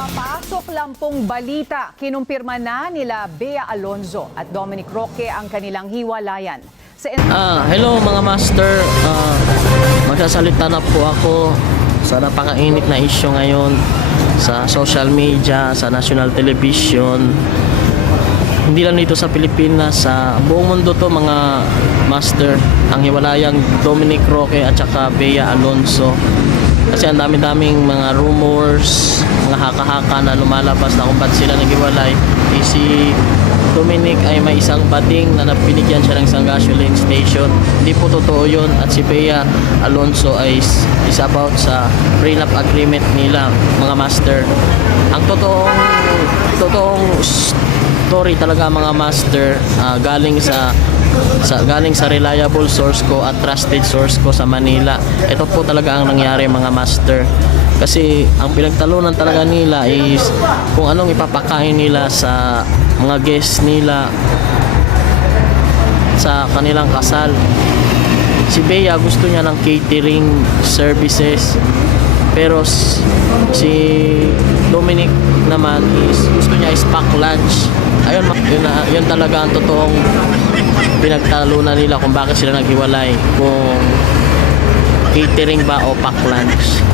Papasok lang pong balita, kinumpirma na nila Bea Alonzo at Dominic Roque ang kanilang hiwalayan. Hello mga master, magsasalita na po ako sa napakainit na issue ngayon sa social media, sa national television. Hindi lang dito sa Pilipinas, sa buong mundo to mga master, ang hiwalayang Dominic Roque at saka Bea Alonzo. Kasi ang dami-daming mga rumors, mga haka-haka na lumalabas na kung ba't sila naghiwalay. Si Dominic ay may isang bading na napinigyan siya ng isang gasoline station. Hindi po totoo yun. At si Bea Alonzo ay is about sa prenup agreement nila, mga master. Ang totoong story talaga mga master, galing sa reliable source ko at trusted source ko sa Manila. Ito po talaga ang nangyari mga master. Kasi ang pinagtalunan talaga nila is kung anong ipapakain nila sa mga guests nila sa kanilang kasal. Si Bea gusto niya ng catering services, pero si Dominic naman is gusto niya is pack lunch. Ayun, yun talaga ang totoong pinagtalunan nila kung bakit sila naghiwalay, kung catering ba o pack lunch.